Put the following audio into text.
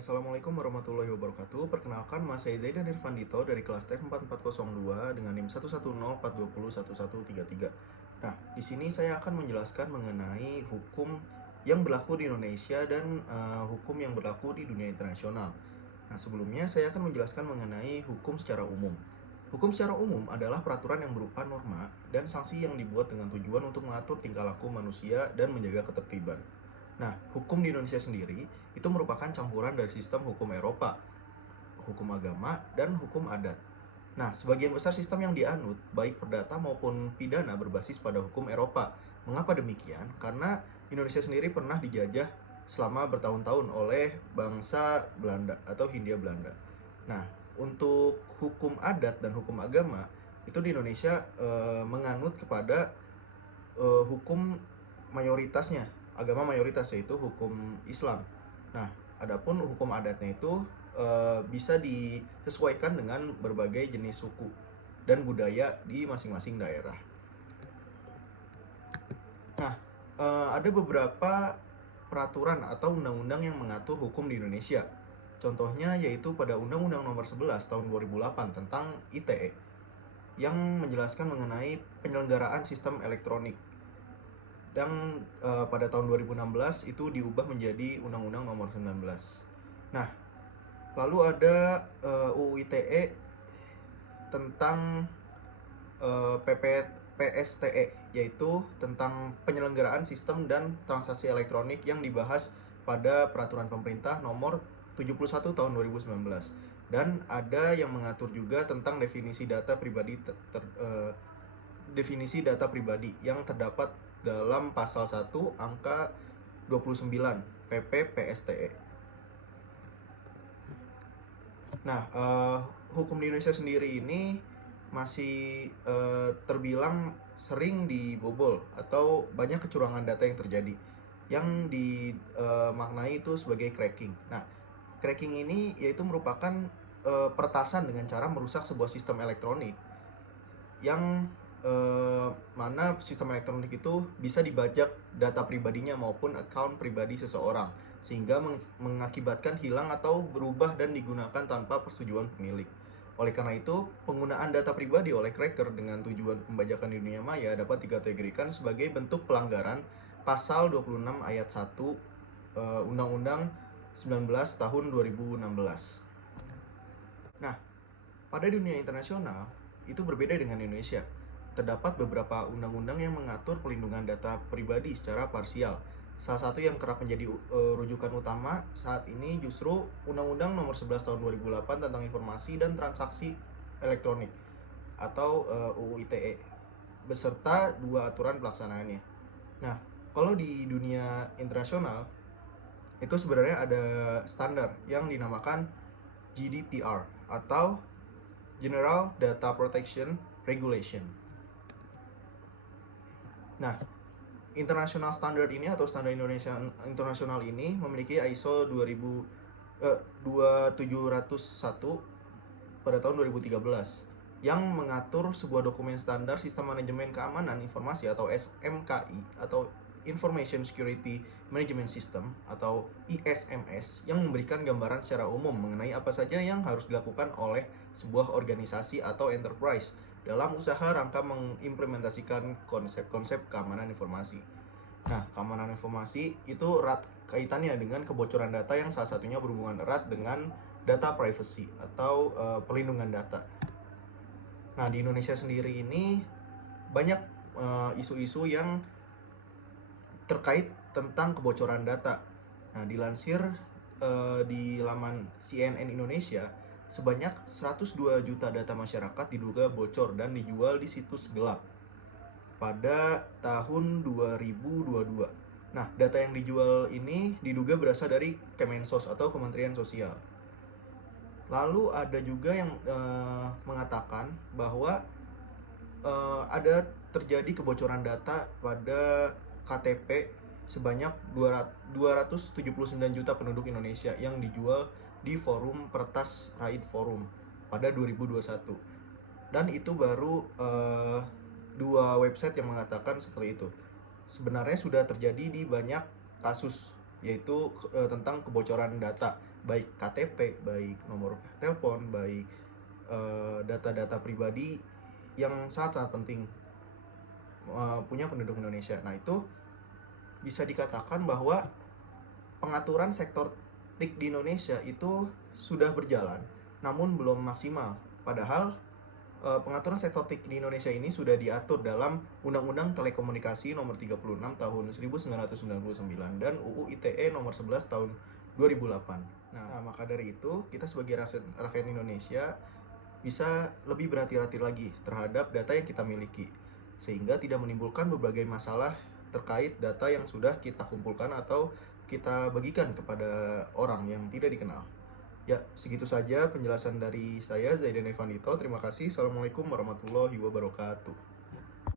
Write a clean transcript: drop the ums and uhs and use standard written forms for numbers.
Assalamualaikum warahmatullahi wabarakatuh. Perkenalkan, Mas saya Zaidan Irfandito dari kelas TF4402 dengan NIM 11042011133. Nah, di sini saya akan menjelaskan mengenai hukum yang berlaku di Indonesia dan hukum yang berlaku di dunia internasional. Nah, sebelumnya saya akan menjelaskan mengenai hukum secara umum. Hukum secara umum adalah peraturan yang berupa norma dan sanksi yang dibuat dengan tujuan untuk mengatur tingkah laku manusia dan menjaga ketertiban. Nah, hukum di Indonesia sendiri itu merupakan campuran dari sistem hukum Eropa, hukum agama, dan hukum adat. Nah, sebagian besar sistem yang dianut, baik perdata maupun pidana berbasis pada hukum Eropa. Mengapa demikian? Karena Indonesia sendiri pernah dijajah selama bertahun-tahun oleh bangsa Belanda atau Hindia Belanda. Nah, untuk hukum adat dan hukum agama, itu di Indonesia menganut kepada hukum mayoritasnya, agama mayoritas, yaitu hukum Islam. Nah, adapun hukum adatnya itu bisa disesuaikan dengan berbagai jenis suku dan budaya di masing-masing daerah. Nah, ada beberapa peraturan atau undang-undang yang mengatur hukum di Indonesia. Contohnya yaitu pada Undang-Undang Nomor 11 Tahun 2008 tentang ITE yang menjelaskan mengenai penyelenggaraan sistem elektronik. Dan pada tahun 2016 itu diubah menjadi Undang-Undang Nomor 19. Nah, lalu ada UU ITE tentang PSTE, yaitu tentang penyelenggaraan sistem dan transaksi elektronik yang dibahas pada Peraturan Pemerintah Nomor 71 Tahun 2019. Dan ada yang mengatur juga tentang definisi data pribadi definisi data pribadi yang terdapat dalam pasal 1 angka 29 PP PSTE. Nah, hukum di Indonesia sendiri ini masih terbilang sering dibobol atau banyak kecurangan data yang terjadi, yang dimaknai itu sebagai cracking. Nah, cracking ini yaitu merupakan peretasan dengan cara merusak sebuah sistem elektronik yang mana sistem elektronik itu bisa dibajak data pribadinya maupun account pribadi seseorang, sehingga mengakibatkan hilang atau berubah dan digunakan tanpa persetujuan pemilik. Oleh karena itu, penggunaan data pribadi oleh cracker dengan tujuan pembajakan di dunia maya dapat dikategorikan sebagai bentuk pelanggaran pasal 26 ayat 1 Undang-Undang 19 tahun 2016. Nah, pada dunia internasional itu berbeda dengan Indonesia. Terdapat beberapa undang-undang yang mengatur pelindungan data pribadi secara parsial. Salah satu yang kerap menjadi rujukan utama saat ini justru Undang-Undang Nomor 11 Tahun 2008 tentang Informasi dan Transaksi Elektronik atau UU ITE beserta dua aturan pelaksanaannya. Nah, kalau di dunia internasional itu sebenarnya ada standar yang dinamakan GDPR atau General Data Protection Regulation. Nah, international standard ini atau standar Indonesia internasional ini memiliki ISO 2701 pada tahun 2013 yang mengatur sebuah dokumen standar sistem manajemen keamanan informasi atau SMKI atau Information Security Management System atau ISMS yang memberikan gambaran secara umum mengenai apa saja yang harus dilakukan oleh sebuah organisasi atau enterprise dalam usaha rangka mengimplementasikan konsep-konsep keamanan informasi. Nah, keamanan informasi itu erat kaitannya dengan kebocoran data yang salah satunya berhubungan erat dengan data privacy atau perlindungan data. Nah, di Indonesia sendiri ini banyak isu-isu yang terkait tentang kebocoran data. Nah, dilansir di laman CNN Indonesia, sebanyak 102 juta data masyarakat diduga bocor dan dijual di situs gelap pada tahun 2022. Nah, data yang dijual ini diduga berasal dari Kemensos atau Kementerian Sosial. Lalu ada juga yang mengatakan bahwa ada terjadi kebocoran data pada KTP sebanyak 279 juta penduduk Indonesia yang dijual di forum Pertas Raid Forum pada 2021. Dan itu baru dua website yang mengatakan seperti itu. Sebenarnya sudah terjadi di banyak kasus, yaitu tentang kebocoran data baik KTP, baik nomor telepon, baik data-data pribadi yang sangat-sangat penting punya penduduk Indonesia. Nah, itu bisa dikatakan bahwa pengaturan sektor TIK di Indonesia itu sudah berjalan, namun belum maksimal. Padahal pengaturan sektor TIK di Indonesia ini sudah diatur dalam Undang-Undang Telekomunikasi Nomor 36 Tahun 1999 dan UU ITE Nomor 11 Tahun 2008. Nah, maka dari itu kita sebagai rakyat Indonesia bisa lebih berhati-hati lagi terhadap data yang kita miliki, sehingga tidak menimbulkan berbagai masalah terkait data yang sudah kita kumpulkan atau kita bagikan kepada orang yang tidak dikenal. Ya, segitu saja penjelasan dari saya, Zaidan Irfandito. Terima kasih. Assalamualaikum warahmatullahi wabarakatuh.